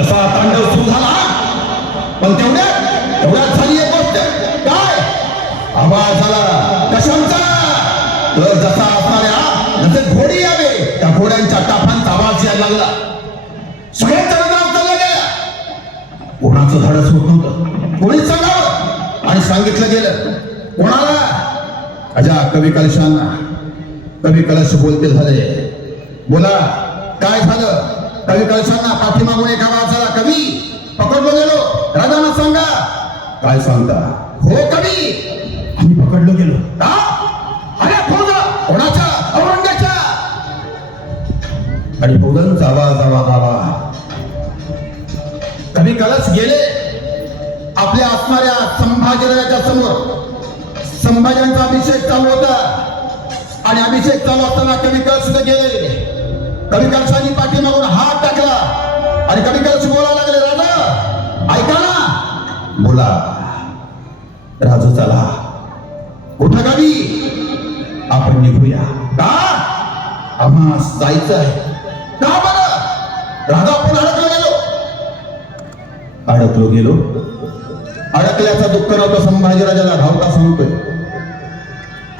जसा तांडव सुरू झाला, पण तेवढ्यात झाली एक गोष्ट. काय आवाज झाला कशांचा? तर जसा असणाऱ्या जसे घोडी यावे त्या घोड्यांच्या टापांचा आवाज यायला लागला. सगळ्यांचा नाव चालला गेला. कोणाचं धाडस होत नव्हतं. कोणीच सांगावं आणि सांगितलं गेलं. कोणाला? अजा कवी कलशांना. कवी कलश बोलते झाले. बोला काय झालं? कवी कलशांना पाठीमागून एक आवाज झाला. कवी पकडलो गेलो. राजांना सांगा. काय सांगता? हो कवी, आम्ही पकडलो गेलो. का? अरे फौजा कोणाच्या? औरंगाच्या. आणि फौजांचा आवाज आला. कवी कलश गेले आपल्या असणाऱ्या संभाजीराजाच्या समोर. संभाजीचा अभिषेक चालू होता आणि अभिषेक चालू असताना कवी कलश गेले. कवी कलशांनी पाठीमागून हात टाकला आणि कवी कलश बोलायला लागले. राजा ऐका ना. बोला. राजू चला. कुठं गावी? आपण निघूया. का? आम्हा जायचं आहे. का बरं? राजा आपण अडकलो गेलो. अडकल्याचं दुःख नव्हतं. संभाजीराजाला धावता सांगतोय.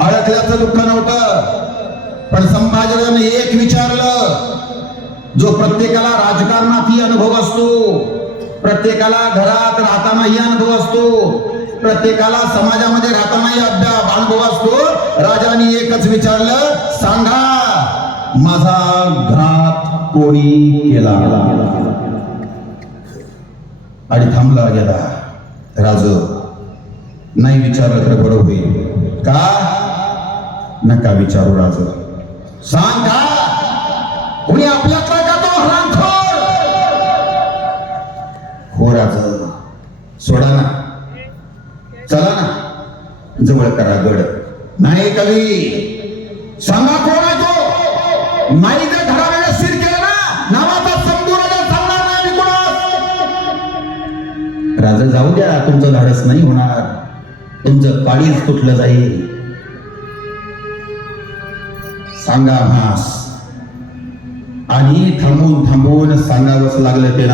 अडकल्याचं दुःख नव्हतं, पण संभाजीराजाने एक विचारलं जो प्रत्येकाला राजकारणातही अनुभव असतो, प्रत्येकाला घरात राहतानाही अनुभव असतो, प्रत्येकाला समाजामध्ये राहतानाही अनुभव असतो. राजाने एकच विचारलं, सांगा माझा घात कोणी केला? आणि थांबला गेला. राजू नाही विचारलं तर बरं होईल. का? नका विचारू राजू. सांग का? कोणी आपल्यातला का तो हरामखोर? हो राजू, सोडा ना. चला ना, जवळ करा गड. नाही कवी, सांगा कोण आहे तो? नाही तर घरावेळेस शिर केला ना, नावाचा संपूर्ण सांगणार नाही कोण. राजा जाऊ द्या, तुमचं धाडस नाही होणार. तुमचं पाडीच तुटलं जाईल. सांगा मास. आणि थांबून सांगावंच लागलं ते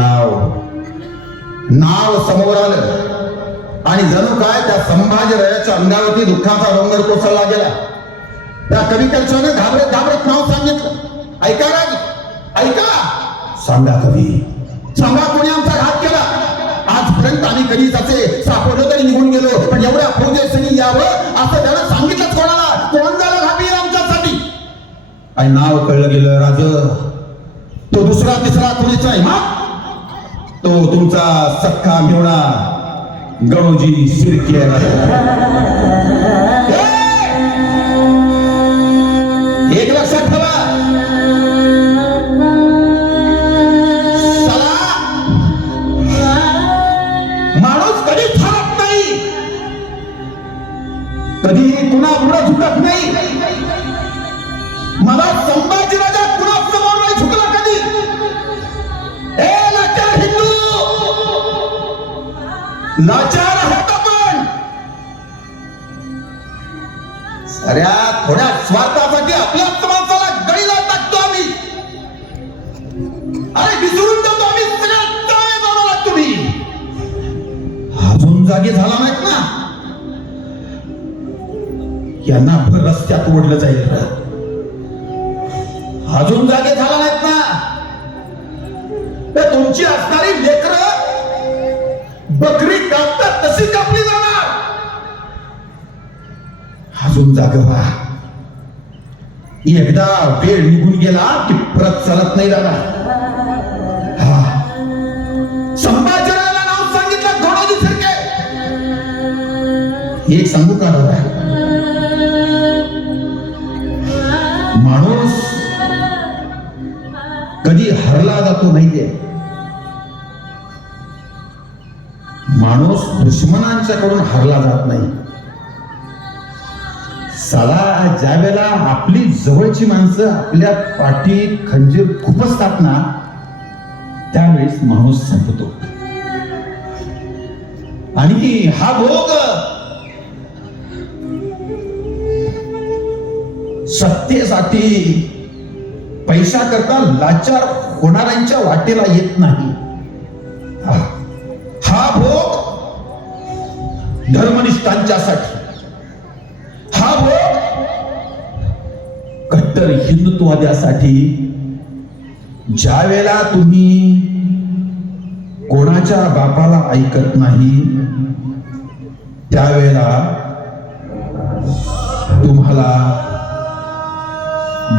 नाव समोर आलं आणि जणू काय त्या संभाजीराजाच्या अंगावरती दुःखाचा डोंगर कोसळला गेला. त्या कवी कलशाने घाबरत नाव सांगितलं. ऐका राज, ऐका. सांगा कवी, सांगा कोणी आमचा घात केला? आजपर्यंत आम्ही कधीच असे सापडलो तरी निघून गेलो, पण एवढ्या फौजेसनी यावं असं त्यानं सांगितलंच कोणाला? कोण झालं घाबीर आमच्यासाठी? आणि नाव कळलं गेलं. राज तो दुसरा तिसरा कोणीच नाही. तो तुमचा सख्खा मेवणा गणोजी शिर्के. एक लक्षात ठेवा. माणूस कधी थांबत नाही, कधी कुणा पुढे झुकत नाही. मला संभाजीराजा कुणा समोर नाही झुकला कधी. लाचार हिंदू, लाचार आहोत आपण. साऱ्या थोड्या स्वार्थासाठी आपल्याच माणसाला गळीला टाकतो आम्ही. अरे विसरून जातो आम्ही सगळ्यात तळे जाणार. तुम्ही अजून जागे झाला नाहीत ना, यांना भर रस्त्यात ओढलं जाईल. अजून जागे झाला नाहीत ना, तर तुमची असणारी लेकरं बकरी कापतात तशी कापली जाणार. अजून जाग व्हा. एकदा वेळ निघून गेला की परत चालत नाही दादा. संभाजीराजाला नाव सांगितलं गणोजी शिर्के. एक सांगू का दादा, माणूस कधी हरला जातो माहितीये. माणूस दुश्मनांच्याकडून हरला जात नाही. साला ज्या वेळेला आपली जवळची माणसं आपल्या पाठीत खंजीर खुपसतात ना, त्यावेळेस माणूस संपतो. आणि हा भोग सत्तेसाठी पैसा करता लाचार होणाऱ्यांच्या वाटेला येत नाही. त्यांच्यासाठी. हा वोट कट्टर हिंदुत्ववाद्यासाठी. ज्या वेळेला तुम्ही कोणाच्या बापाला ऐकत नाही त्यावेळेला तुम्हाला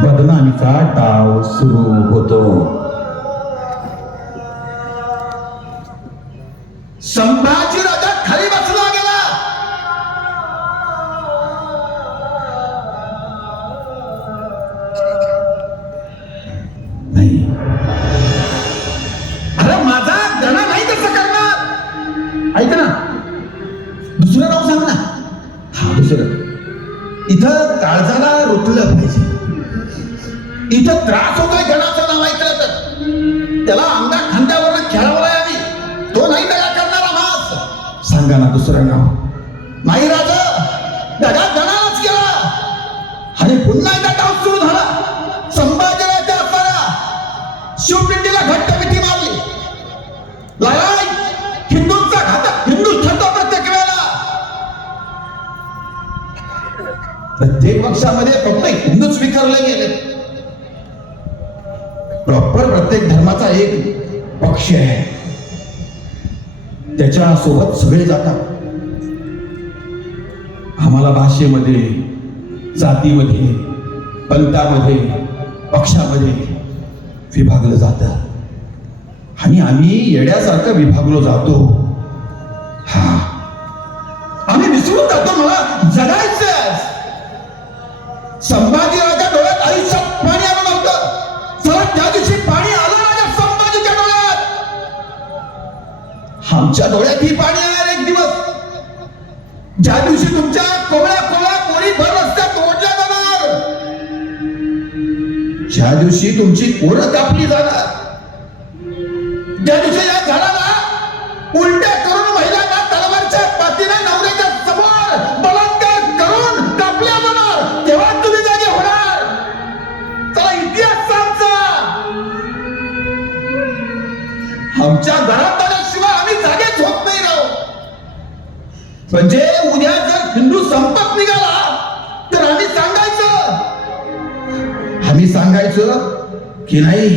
बदनामीचा डाव सुरू होतो. संभाजी राजा खाली बसला गेला. नाही, अरे माझा गणा नाही कसं करणार. ऐक ना, दुसरं नाव सांग ना. हा, दुसरं. इथं काळजाला रुतलं पाहिजे. इथं त्रास होतोय गणाचं नाव ऐकलं तर. त्याला अंगा खांद्यावर खेळवलाय आम्ही. तो नाही दगा करणारा मास. सांगा ना दुसरं नाव. नाही राजा, दगा गणालाच केला आणि पुन्हा एकदा डाव सुरू झाला. संभाजीराजा असताना शिवपिंडीला घट्ट मिठी मारली. लढाई हिंदूंचा घातक हिंदू ठरतो प्रत्येक वेळेला. प्रत्येक पक्षामध्ये फक्त हिंदूच विखरले गेले. प्रॉपर प्रत्येक धर्माचा एक पक्ष आहे, त्याच्या सोबत सगळे जातात. आम्हाला भाषेमध्ये, जातीमध्ये, पंथामध्ये, पक्षामध्ये विभागलं जातं आणि आम्ही येड्यासारखं विभागलो जातो. हा, आम्ही विसरून जातो मला जगायचं. संभाजीराजा डोळ्यात आयुष्यात पाणी आलं नव्हतं. चला त्या दिवशी पाणी आलं राजा संभाजीच्या डोळ्यात. आमच्या डोळ्यातही पाणी येणार एक दिवस, ज्या दिवशी तुमच्या कोवळ्या कोवळ्या कोरी भर रस्त्यात ओढल्या जाणार, ज्या दिवशी तुमची कोरं कापली जाणार, त्या दिवशी या झाडाला उलट्या करून महिलांना तलवारच्या पातीने नवऱ्याच्या समोर बलात्कार करून कापल्या जाणार, तेव्हा तुम्ही जागे होणार. चला इतिहास सांगचा. आमच्या घरात आल्याशिवाय आम्ही जागेच होत नाही राव. म्हणजे उद्या जर हिंदू संपत निघाला तर आम्ही सांगायचं की नाही.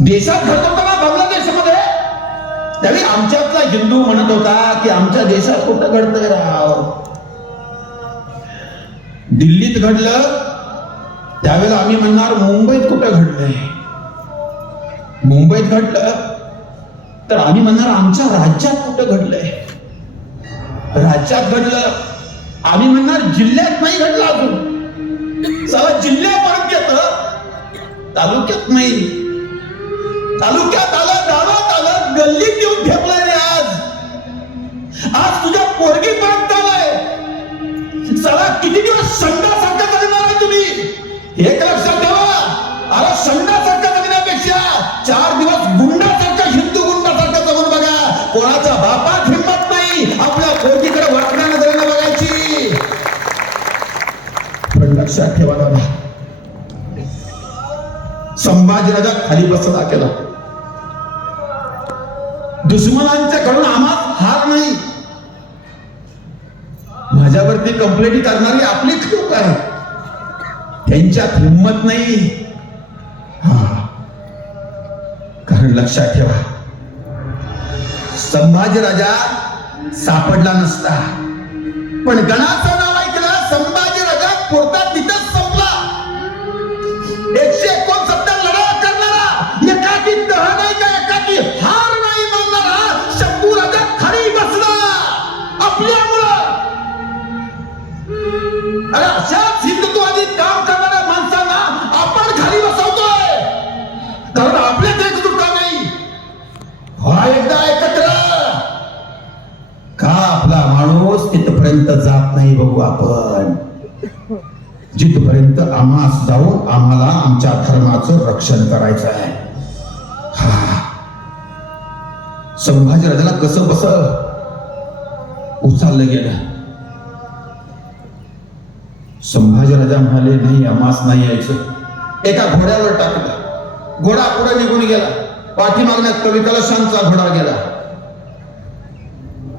देशात घडत होता ना बांगलादेशमध्ये, त्यावेळी आमच्यातला हिंदू म्हणत होता की आमच्या देशात कुठं घडतंय राव. दिल्लीत घडलं त्यावेळेला आम्ही म्हणणार मुंबईत कुठं घडलंय. मुंबईत घडलं तर आम्ही म्हणणार आमच्या राज्यात कुठं घडलंय. राज्यात घडलं आम्ही म्हणणार जिल्ह्यात नाही घडलं अजून. चला जिल्ह्यापर्यंत येतं, तालुक्यात नाही. तालुक्यात आलं, गावात आलं, गल्लीत येऊन ठेपलाय रे. आज तुझ्या पोरगीपर्यंत आलाय. चला किती दिवस संडासारखं जगणार आहे तुम्ही, एक लक्षात ठेवा. अरे संडासारखं जगण्यापेक्षा 4 दिवस गुंडासारखं, हिंदू गुंडासारखं जगून बघा. कोणाच्या बापात हिंमत नाही आपल्या पोरगीकडे वाटण्या नजरेनं बघायची. पण लक्षात ठेवा दादा, संभाजीराजा खाली बसला केला. दुश्मनांच्याकडून आम्हाला हार नाही. माझ्यावरती कंप्लेंट करणारी आपलीच लोक आहेत, त्यांच्यात हिंमत नाही. हा, कारण लक्षात ठेवा, संभाजीराजा सापडला नसता, पण गणाचं नाव ऐकलं संभाजीराजा पुरता तिथंच संपला. 169 लढा करणारा, एकाकी तह नाही का एकाकी हार नाही मानणारा शंभूराजा खाली बसला आपल्यामुळं. अरे अशाच हिंदुत्ववादी काम करणाऱ्या माणसांना आपण खाली बसवतोय, कारण आपल्यात एकजुटता नाही. हा एकदा एकत्र का आपला माणूस तिथपर्यंत जात नाही बघू आपण, जिथपर्यंत आम्हास जाऊन आम्हाला आमच्या धर्माचं रक्षण करायचं आहे. हा, संभाजीराजाला कसं बस उचललं गेलं. संभाजीराजा म्हणाले नाही, आम्हास नाही यायचं. एका घोड्यावर टाकलं, घोडा पुढे निघून गेला. पाठीमागण्यात कवी कलशांचा घोडा गेला.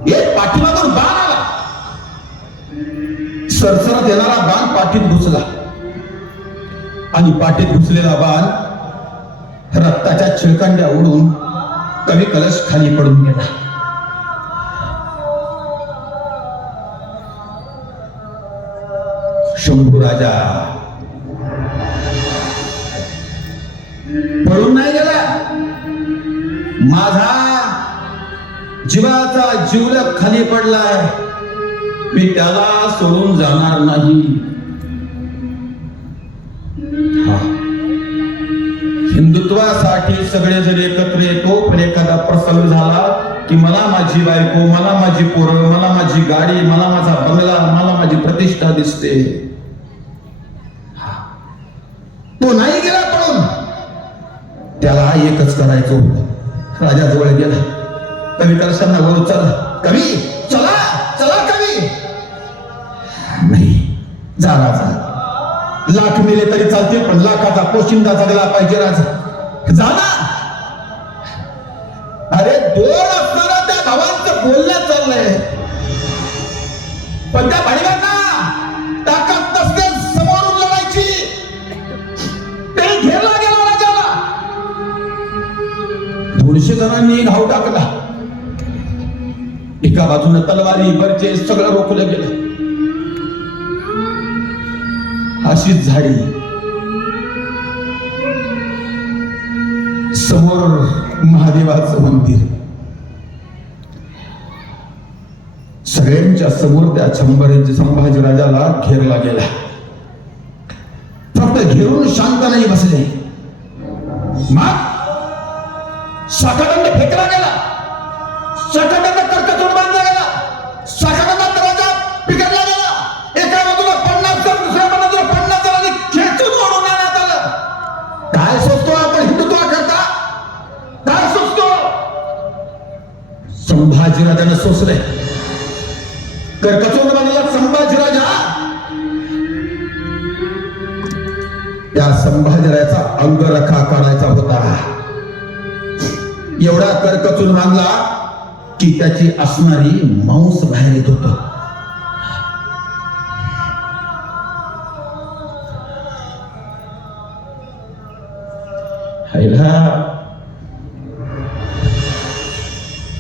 एक पाठीमागून बाण आला, सरसरत येणारा बाण पाठीत घुसला आणि पाठीत घुसलेला बाण रक्ताच्या चिळकांड्या उडून कवी कलश खाली पडून गेला. शंभू राजा पळून नाही गेला. माझा जीवाचा जीवलग खाली पडलाय, मी त्याला सोडून जाणार नाही. हिंदुत्वासाठी सगळे जण एकत्र येतो, पण एखादा प्रसंग झाला की मला माझी बायको, मला माझी पोरं, मला माझी गाडी, मला माझा बंगला, मला माझी प्रतिष्ठा दिसते. तो नाही गेला पळून, त्याला एकच करायचं होतं. राजाजवळ गेला, कवी कलशांना बोलू, चला कवी, चला चला कवी. नाही, जा राजा, लाख मेले तरी चालते, पण लाखाचा पोशिंदा जगला पाहिजे राजा, जा ना. अरे दोन असताना त्या भावांचं बोलणं चाललंय, पण त्या भाईबांना ताकद नसते समोरून लढायची. ते घेरला गेला राजाला. 200 जणांनी घाव टाकला. एका बाजूने तलवारी, बर्चे सगळं रोखलं गेलं. अशीच झाडी समोर महादेवाचं मंदिर, सगळ्यांच्या समोर त्या संभाजीराजाला घेरला गेला. फक्त घेरून शांत नाही बसले, मग शाखादंड फेकला गेला, शाखादंड कर्कचून बांधला गेला, शाखादंडात राजा पिकटला गेला. एका बाजूला 50 जण, दुसऱ्या बाजूला 50 जणांनी खेचून ओढून आणण्यात आलं. काय सोचतो आपण हिंदुत्वाकरता, काय सोचतो? संभाजीराजानं सोचले, कर्कचून बांधला संभाजीराजा. त्या संभाजीराजाचा अंगरखा काढायचा होता. एवढा कर्कचून बांधला की त्याची असणारी मांस बाहेर येत होत.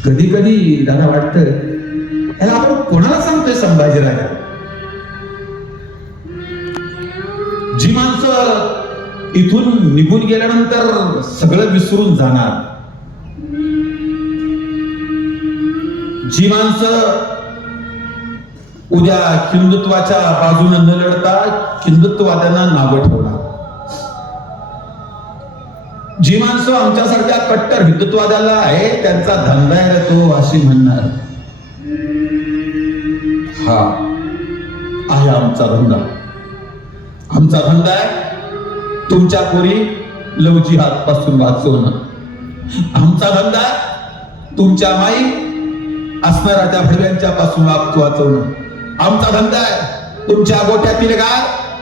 कधी कधी दादा वाटत याला आपण कोणाला सांगतोय संभाजीराजा. जी माणसं इथून निघून गेल्यानंतर सगळं विसरून जाणार, जी माणसं उद्या हिंदुत्वाच्या बाजूने न लढता हिंदुत्ववाद्यांना नावं ठेवणार, जी माणसं आमच्यासारख्या कट्टर हिंदुत्ववाद्याला आहे त्यांचा धंदा आहे तो अशी म्हणणार. हा आहे आमचा धंदा. आमचा धंदा आहे तुमच्या पोरी लवजी हात पासून वाचवणं. आमचा धंदा तुमच्या माई असणाऱ्या त्या भडव्यांच्या पासून वाचवणं. आमचा धंदा आहे तुमच्या गोठ्यातील गाय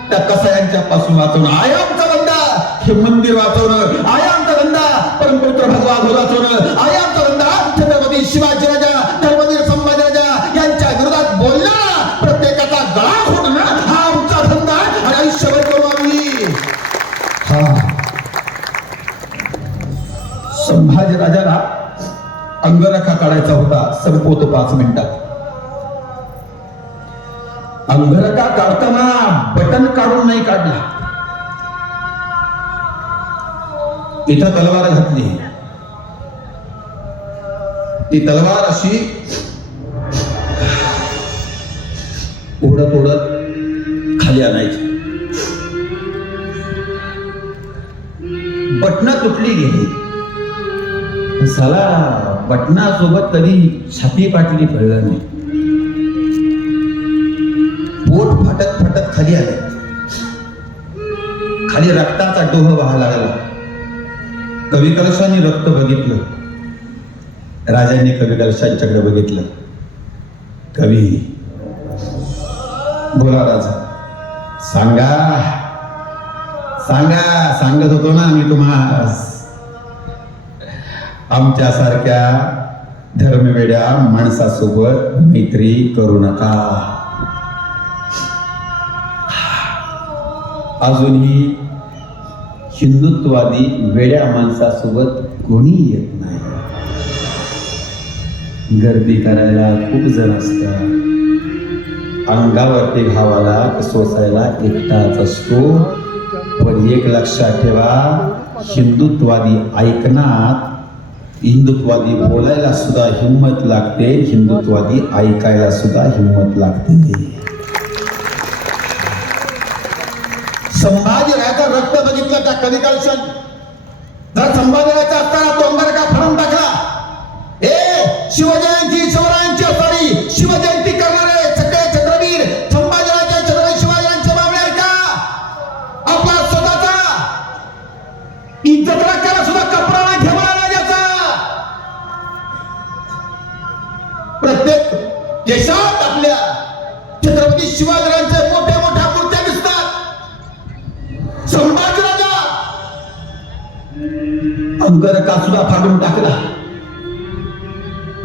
त्या कसायांच्या पासून वाचवणं. आहे आमचा धंदा हे मंदिर वाचवणं. आहे आमचा धंदा परमपुत्र भगवान वाचवणं. आहे आमचा धंदा छत्रपती शिवाजी राजा, धर्मवीर संभाजी राजा यांच्या विरोधात बोलणं, प्रत्येकाचा गळा घोटणं हा आमचा धंदा. आणि आयुष्यभर करू आम्ही. संभाजी राजाला अंगरखा काढायचा होता. संपवतो 5 मिनिटात. अंगरखा काढताना बटन काढून नाही काढला, इथं तलवार घातली. ती तलवार अशी ओढत ओढत खाली आणायची. बटना तुटली गेली. साला बटनासोबत कधी छाती पाटली कळलं नाही. पोट फाटत फाटत खाली आले. खाली रक्ताचा डोह वाहायला लागला. कवी कलशांनी रक्त बघितलं. राजांनी कवी कलशांच्याकडे बघितलं. कवी बोला राजा, सांगा सांगा. सांगत होतो ना मी तुम्हाला, आमच्यासारख्या धर्मवेड्या माणसासोबत मैत्री करू नका. अजूनही हिंदुत्ववादी वेड्या माणसासोबत कोणी येत नाही. गर्दी करायला खूप जण असतात, अंगावरती घावाला सोसायला एकटाच असतो. पण एक लक्षात ठेवा, हिंदुत्ववादी ऐकणार, हिंदुत्ववादी बोलायला सुद्धा हिंमत लागते, हिंदुत्ववादी ऐकायला सुद्धा हिंमत लागते. संभाजीराजाचा रक्त बघितलं का कधी कालशन जर संभाजीराजा असताना तोंडावर का फरम टाकला, शिवजयंती शिवरायांची सॉरी शिवजयंती करणारे सगळे छत्रवीर संभाजीराजा छत्रपती शिवाजीराजांचे मावळे आहे का? आपला स्वतःचा इज्जत राखायला सुद्धा कपडा नाही ठेवला नाही याचा. प्रत्येक देशात आपल्या छत्रपती शिवाजीराजांचे मोठ्या मोठ्या मूर्त्या दिसतात. संभाजीराजा अंगरखा सुद्धा फाडून टाकला,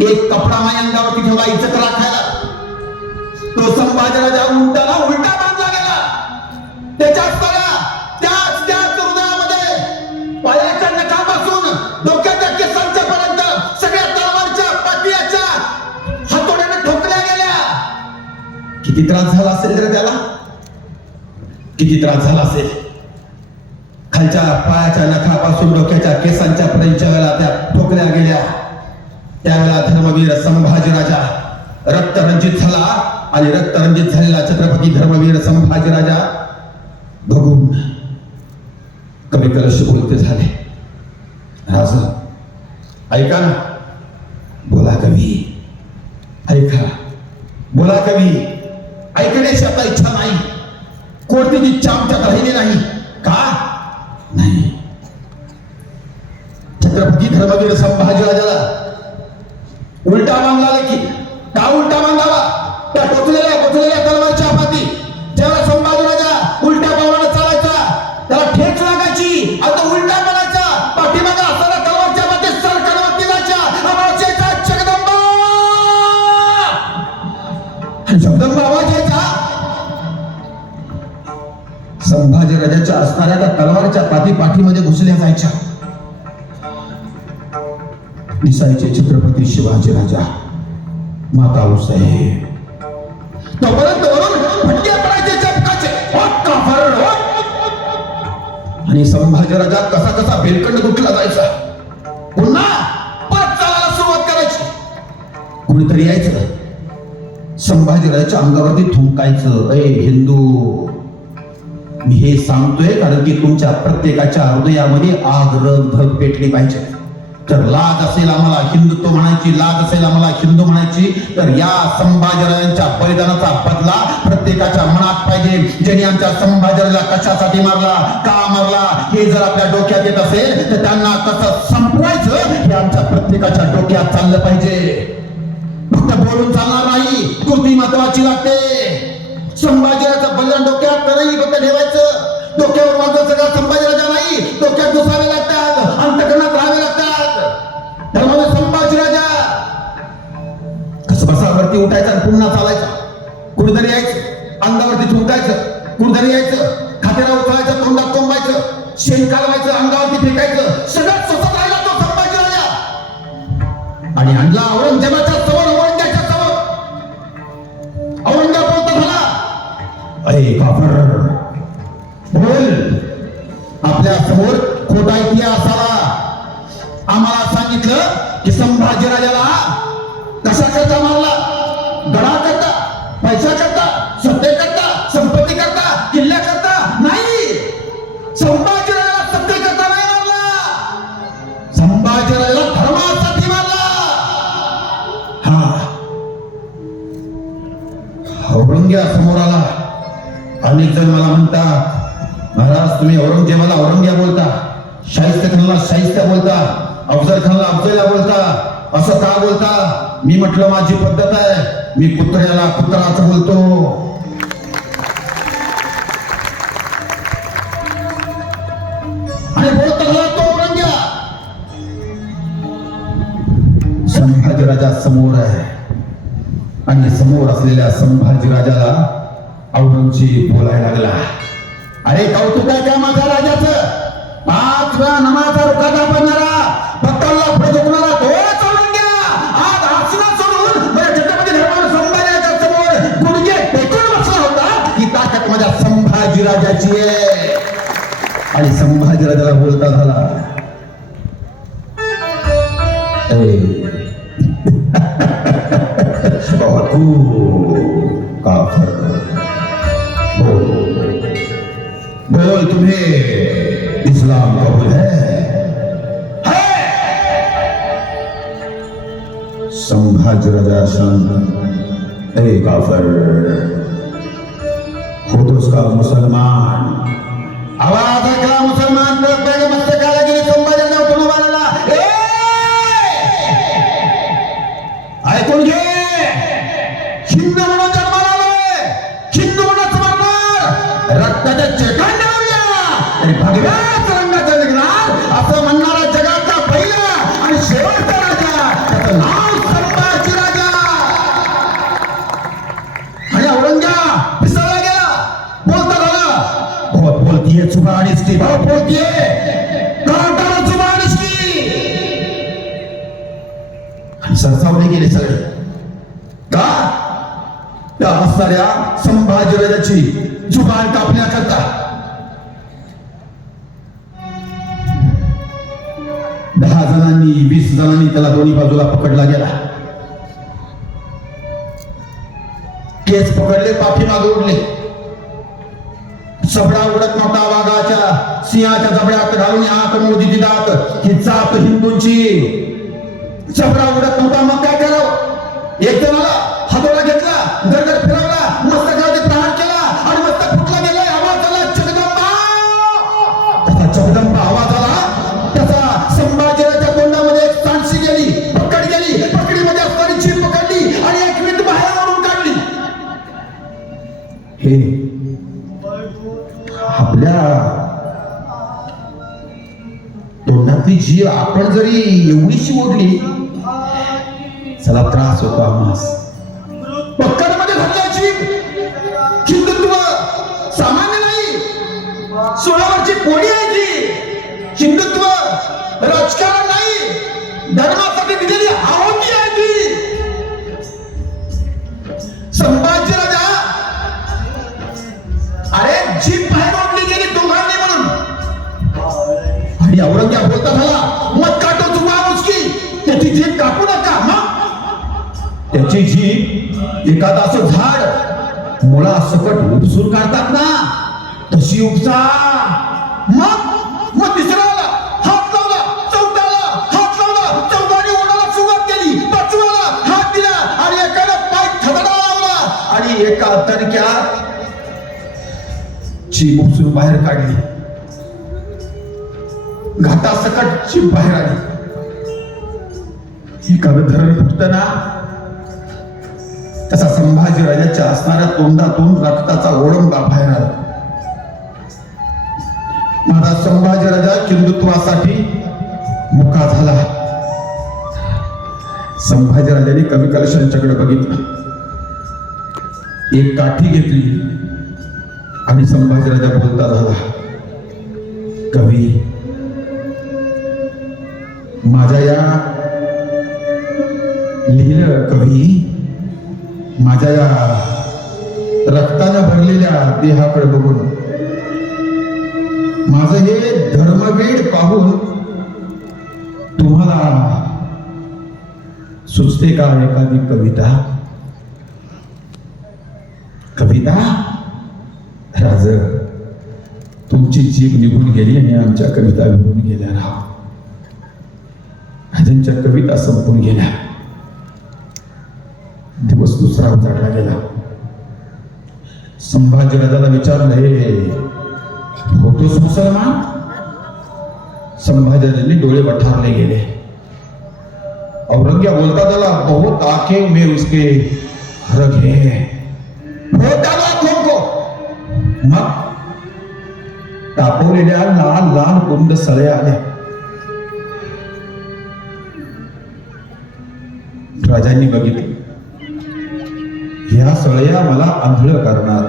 एक कपडा माय अंगावरती ठेवला इज्जत राखायला. तो संभाजीराजा उलटा बांधला गेला. त्याच्याच त्याच हृदयामध्ये पायाच्या नखापासून डोक्याच्या केसांच्या पर्यंत सगळ्या तलवारच्या पाटियाच्या हातोड्याने ठोकल्या गेल्या. किती त्रास झाला असेल रे त्याला, किती त्रास झाला असेल. खालच्या पायाच्या नखापासून डोक्याच्या केसांच्या पर्यंत वेळेला त्या ठोकल्या गेल्या. त्यावेळेला धर्मवीर संभाजीराजा रक्तरंजित झाला आणि रक्तरंजित झालेला छत्रपती धर्मवीर संभाजीराजा बघून कवी कलश बोलते झाले. राजा ऐका ना, बोला कवी, ऐका, बोला कवी. ऐकण्याची आता इच्छा नाही, कोणतीच इच्छा आमच्यात राहिली नाही. का नाही? छत्रपती धर्मवीर संभाजीराजाला उलटा बांधला की का उलटा बांधावा? त्या टोचलेल्या तलवारच्या हाती ज्याला संभाजीराजा उलट्या पावलाने चालायचा, त्याला ठेच लागायची. आता उलटा बनायचा, पाठीमागे असताना तलवारच्या मध्ये सरकारवरती जायच्या. आवाजाचा जगदंबा जगदंबा आवाज यायचा. संभाजीराजाच्या असणाऱ्या त्या तलवारच्या पाठीमध्ये घुसल्या जायच्या. दिसायचे छत्रपती शिवाजीराजा, मातासाहेब. तोपर्यंत वरून फटके पडायचे चपकाचे, आणि संभाजीराजा कसा कसा बेलकंड गुटला जायचा. पुन्हा परत चालायला सुरुवात करायची. कुणीतरी यायचं, संभाजीराजाच्या अंगावरती थुंकायचं. हिंदू, मी हे सांगतोय कारण की तुमच्या प्रत्येकाच्या हृदयामध्ये आग रग धग पेटली पाहिजे. तर लाज असेल आम्हाला हिंदुत्व म्हणायची, लाज असेल आम्हाला हिंदू म्हणायची, तर या संभाजीराजांच्या बलिदानाचा बदला प्रत्येकाच्या मनात पाहिजे. ज्यांनी आमच्या संभाजीराजाला कशासाठी मारला, का मारला, हे जर आपल्या डोक्यात येत असेल तर त्यांना कसं संपवायचं हे आमच्या प्रत्येकाच्या डोक्यात चाललं पाहिजे. फक्त बोलून चालणार नाही, कृती महत्वाची लागते. संभाजीराजाचं बलिदान डोक्यात नाही फक्त ठेवायचं. डोक्यावर माझं सगळं संभाजीराजा नाही, डोक्यात घुसावे लागतात, अंतकरणात राहावे लागतात. धर्मवीर संभाजीराजा कसं बसावरती उठायचा आणि पुन्हा चालायचा. कुणीतरी यायचं, अंगावरती थुंकायचं, कुणीतरी यायचं, खात्याला उचलायचं, तोंडात कोंबायचं, शेण कालवायचं, अंगावरती फेकायचं. सगळ्यात स्वतः राहिला तो संभाजीराजा. आणि आणला औरंगजेबाच्या समोर, औरंगजेबाच्या समोर. औरंगजेब बोलतो झाला, अरे काफर बोल, आपल्या समोर खोटा इतिहासाला आम्हाला सांगितलं की संभाजीराजाला कशा करता मारला? गडा करता, पैसा करता, सत्ते करता, संपत्ती करता, किल्ल्या करता नाही. संभाजीराजाला सत्ते करता नाही मारला, संभाजीराजाला धर्मासाठी मारला. हा औरंगजेब समोर आला. अनेक जण मला म्हणतात, महाराज तुम्ही औरंगजेबाला औरंगजेब बोलता, शाहिस्ते खानला शाहिस्ते बोलता, अफजल खानला अफजला बोलता, असं का बोलता? मी म्हटलं माझी पद्धत आहे, मी कुत्र्याला कुत्राच बोलतो. आणि बोलत झाला तो औरंगजेब. संभाजीराजा समोर आहे आणि समोर असलेल्या संभाजीराजाला औरंगजेब बोलायला लागला. अरे कौतुक आहे का माझ्या राजाचं? 5 वेळा नमाचा रुखाचा बनणारा, भक्तांना पुढे झुकणारा तोच औरंग्या आज आसना सोडून माझ्या छत्रपती धर्मावर संभाजीच्या समोर गुडघे टेकून बसला होता. ही ताकद माझ्या संभाजीराजाची आहे. आणि संभाजीराजाला बोलता झाला, काफर बोल, तुम्हें इस्लाम कबूल है? संभाजीराजा शांत, ए काफर, हो तो उसका मुसलमान. आवाज ऐकला मुसलमान मस्तकाला गेली. संभाजीराजा उठून मारला, ऐकून घे, हिंदू म्हणून जन्माला आलोय, हिंदू म्हणून मरणार, रक्ताच्या चेकांड आणि भगव्याच रंगाचा निघणार असं म्हणणारा जगाचा पहिला आणि शेवटचा राजा, त्याचं नाव संभाजीराजा. आणि औरंग्या पिसळला गेला, बोलता झाला, बहुत बोलतीये चुबाडीस की, बहुत बोलतीये काटाला चुबाडीस की. आणि सरसावले गेले सगळे का? त्या हसणाऱ्या संभाजीराजाची जुबान कापण्याकरता. 10 जणांनी 20 जणांनी त्याला दोन्ही बाजूला पकडला गेला. केस पकडले, पाठी मागे उडले. सबडा उडत नव्हता वाघाच्या, सिंहाच्या जबड्यात घालून आत मोदी दात. ही जात हिंदूंची. सबडा उडत नव्हता, मग काय करावं? एक जणाला हातोडा घेतला, गरगर फिरवला, मस्तकावरती प्रहार केला आणि मस्तक फुटला गेला. आवाज आला जगदंबा. त्याचा जगदंबा आवाज आला, त्याचा संभाजीराजाच्या तोंडामध्ये एक सांडशी गेली, पकड गेली. पकडीमध्ये असणारी जीभ पकडली आणि एक विंड बाहेर ओढून काढली. हे आपल्या तोंडातली जीभ आपण जरी एवढीशी ओढली, चला त्रास होतो आम्हास. पक्कडमध्ये घातल्याची हिंदुत्व सामान्य नाही, 16 वर्षी पोळी आहे ती. हिंदुत्व राजकारण नाही, धर्मासाठी दिलेली आहुती आहे ती. संभाजीराजा, अरे जीभ बाहेर ओढली गेली दोघांनी म्हणून. आणि औरंग्या बोलता झाला, मत काटो जुबान उसकी, त्याची जीभ कापू नका. मग त्याची जीभ एखादा असं झाड मुळा सकट उपसून काढतात ना, तशी उपसा. मग तिसऱ्याला हात लावला, चौथ्याला हात लावला, चौथ्याने ओढायला सुरुवात केली, 5व्याला हात दिला आणि एकाला पाय थबडा लावला आणि एका तणक्यात जीभ उपसून बाहेर काढली. घाटासकट जीभ बाहेर आली. एखादं धरण फुटतं ना, तसा संभाजीराजाच्या असणाऱ्या तोंडातून रक्ताचा ओढंबा बाहेर आला. माझा संभाजीराजा हिंदुत्वासाठी मुका झाला. संभाजीराजाने कवी कलशांच्याकडे बघितलं, एक काठी घेतली आणि संभाजीराजा बोलता झाला, कवी, माझ्या या लिहिलं कवी, माझ्या या रक्तानं भरलेल्या देहाकडे बघून माझं हे धर्मवेड पाहून तुम्हाला सुचते का एखादी कविता? कविता? राज, तुमची जीभ निघून गेली आणि आमच्या कविता निघून गेल्या. राव, राजांच्या कविता संपून गेल्या. दिवस दुसरा उजाडला गेला. संभाजीराजाला विचारलं, हे होतोस मुसलमान? संभाजीराजांनी डोळे वठारले गेले. औरंग्या बोलता त्याला, बहुत आंखें में उसके हरक है, बहुत आंखों को. मग तापवलेल्या लाल लाल कुंद सळ्या आल्या. राजांनी बघितलं, ह्या सळया मला आंधळ करणार.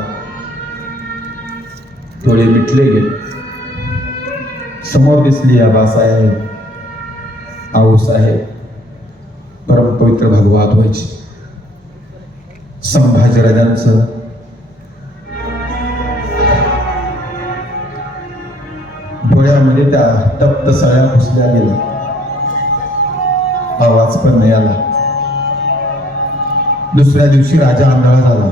डोळे मिटले गेले. समोर दिसली आबासाहेब, आऊसाहेब, परमपवित्र भगवान व्हायचे. संभाजीराजांचं डोळ्यामध्ये त्या तप्त सळ्या घुसल्या गेल्या. आवाज पण नाही आला. दुसऱ्या दिवशी राजा आंधळा झाला.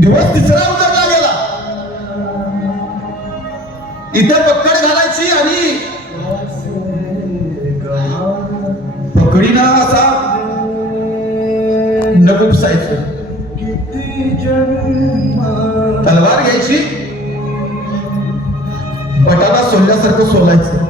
दिवस तिसरा उजाडला गेला. इथे पकड घालायची आणि पकडीनं असा नगुपसायचं. तलवार घ्यायची, बटाला सोलल्यासारखं सोलायचं.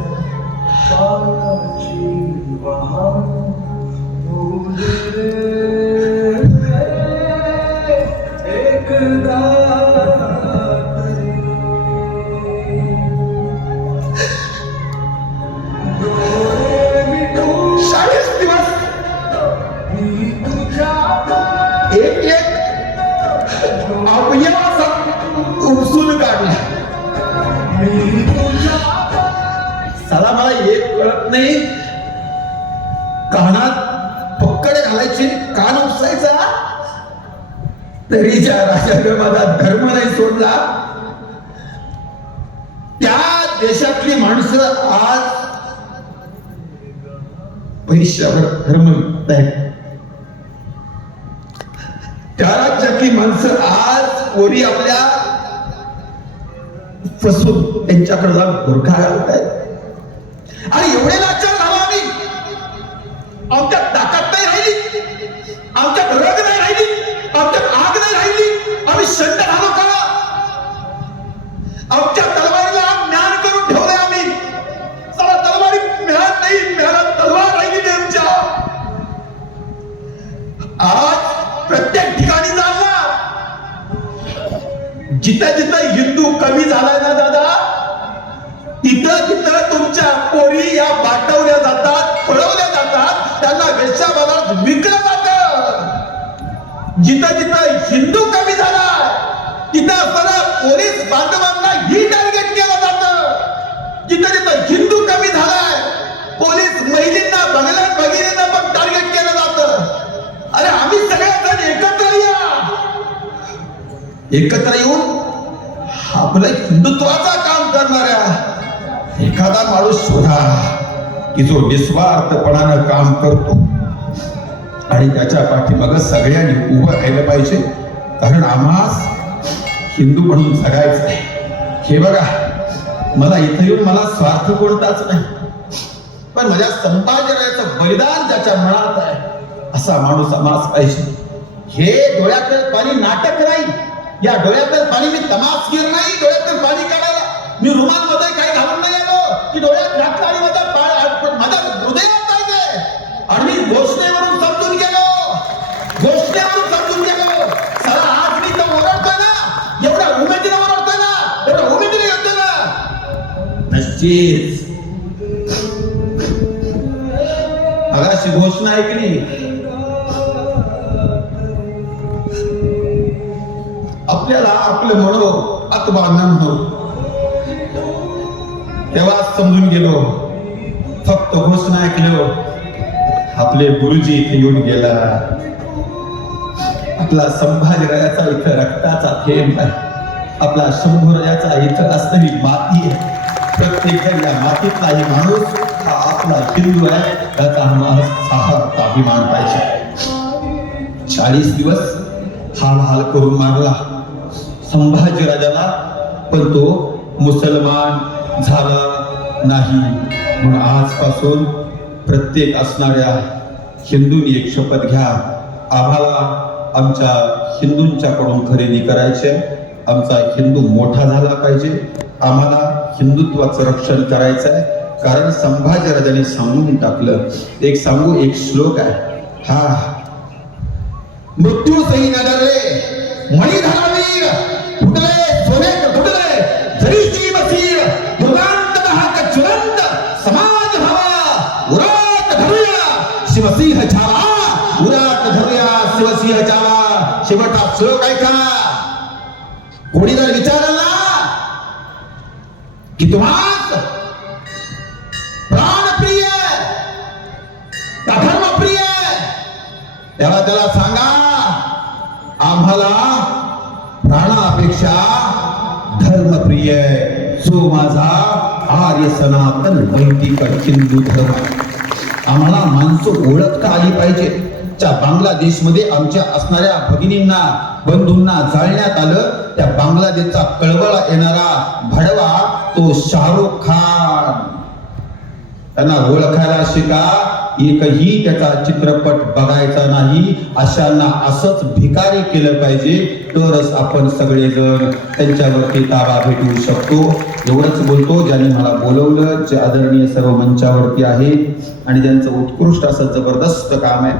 एक एक अवयव असा उपसून काढला. साला मला एक कळत नाही. कानात पक्कड घालायची, कान उपसायचा. तरी ज्या राजाने माझा धर्म नाही सोडला, त्या देशातली माणसं आज पैशावर धर्म विकतायत. त्या राज्यातली माणसं आज ओरी आपल्या फसून त्यांच्याकडे जाऊन बुरखा घालतायत. आणि एवढे लाचार झालो आम्ही. आमच्यात ताकद नाही राहिली, आमच्यात रग नाही राहिली, आमच्यात आग नाही राहिली. आम्ही शंट झालो का? आमच्या तलवारीला ज्ञान करून ठेवलंय आम्ही. चला तलवारी मिळत नाही, मिळाला तलवार राहिली नाही आमच्या. आज प्रत्येक ठिकाणी जावा, जिथं जिथं हिंदू कमी झालाय ना दादा, तिथं तिथं तुमच्या पोरी या बाटवल्या जातात, पळवल्या जातात, त्यांना वेश्या बाजारात विकलं जातं. जिथं जिथं हिंदू कमी झाला तिथं असताना पोलीस बांधवांना ही टार्गेट केलं जातं. जिथं जिथं हिंदू कमी झालाय, पोलीस महिलांना, बंगल्यात भगिनींना पण टार्गेट केलं जातं. अरे आम्ही सगळ्यांजण एकत्र या. एकत्र येऊन आपलं हिंदुत्वाचं काम करणाऱ्या एखादा माणूस शोधा की जो निस्वार्थपणानं काम करतो, आणि त्याच्या पाठीमागं सगळ्यांनी उभं राहिलं पाहिजे. कारण आम्हास हिंदू म्हणून जगायचं आहे. हे बघा, मला इथं येऊन मला स्वार्थ कोणताच नाही, पण माझ्या संभाजीराजाचं बलिदान ज्याच्या मनात आहे असा माणूस आम्हास पाहिजे. हे डोळ्यातलं पाणी नाटक नाही. या डोळ्यातलं पाणी मी तमासगीर नाही. डोळ्यातलं पाणी काढायला मी रुमाल मध्ये काही घालून नाही आलो की डोळ्यात घातलं आणि माझ्या हृदयात पाहिजे. आणि मी घोषणेवरून समजून गेलो, घोषणेवरून समजून गेलो. साला आज मी तर ओरडतोय ना, एवढ्या उमेदीने ओरडतोय ना, एवढ्या उमेदीने येतोय ना. नक्कीच अशी घोषणा ऐकली, आपल्याला आपलं म्हणो आत्मानंद, तेव्हा समजून गेलो. फक्त घोषणा ऐकलो, आपले गुरुजी इथे येऊन गेला. आपला संभाजीराजाचा इथं रक्ताचा थेंब आहे. आपला शंभूराजाचा इथं असणारी माती आहे. प्रत्येक या मातीतलाही माणूस हा आपला हिंदू आहे, त्याचा आम्हाला साहसा अभिमान पाहिजे. 40 दिवस हाल हाल करून मारला संभाजीराजाला, पण तो मुसलमान झाला नाही. म्हणून आजपासून प्रत्येक असणाऱ्या हिंदूंनी एक शपथ घ्या, आम्हाला आमच्या हिंदूंच्याकडून खरेदी करायचे. आमचा हिंदू मोठा झाला पाहिजे. आम्हाला हिंदुत्वाचं रक्षण करायचं आहे. कारण संभाजीराजांनी सांगून टाकलं. एक सांगू, एक श्लोक आहे हा, मृत्यू सही नडरले मणी धरावीर, फुटले सोने फुटले जरीची बसीर, दुर्गांत हाक चुरंत समाज भावा, उरात धरूया शिवसिंह छावा, उरात धरूया शिवसिंह छावा. शेवटचा श्लोक ऐका. कोणी जर विचारलं की तुम्हास प्राणप्रिय का धर्मप्रिय? त्याला सांगा, आम्हाला प्राणापेक्षा धर्मप्रिय सो माझा आर्य सनातन वैदिक हिंदू धर्म. आम्हाला माणसं ओळखता आली पाहिजे. त्या बांगलादेशमध्ये आमच्या असणाऱ्या भगिनींना बंधूंना जाळण्यात आलं. त्या बांगलादेशचा कळवळा येणारा भडवा तो शाहरुख खान. त्यांना ओळखायला शिका. एकही त्याचा चित्रपट बघायचा नाही. अशांना असंच भिकारी केलं पाहिजे, तरच आपण सगळेजण त्यांच्यावरती ताबा भेटू शकतो. एवढंच बोलतो. ज्यांनी मला बोलवलं, जे आदरणीय सर्व मंचावरती आहे आणि ज्यांचं उत्कृष्ट असं जबरदस्त काम आहे,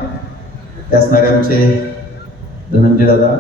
त्या असणारे आमचे धनंजय दादा,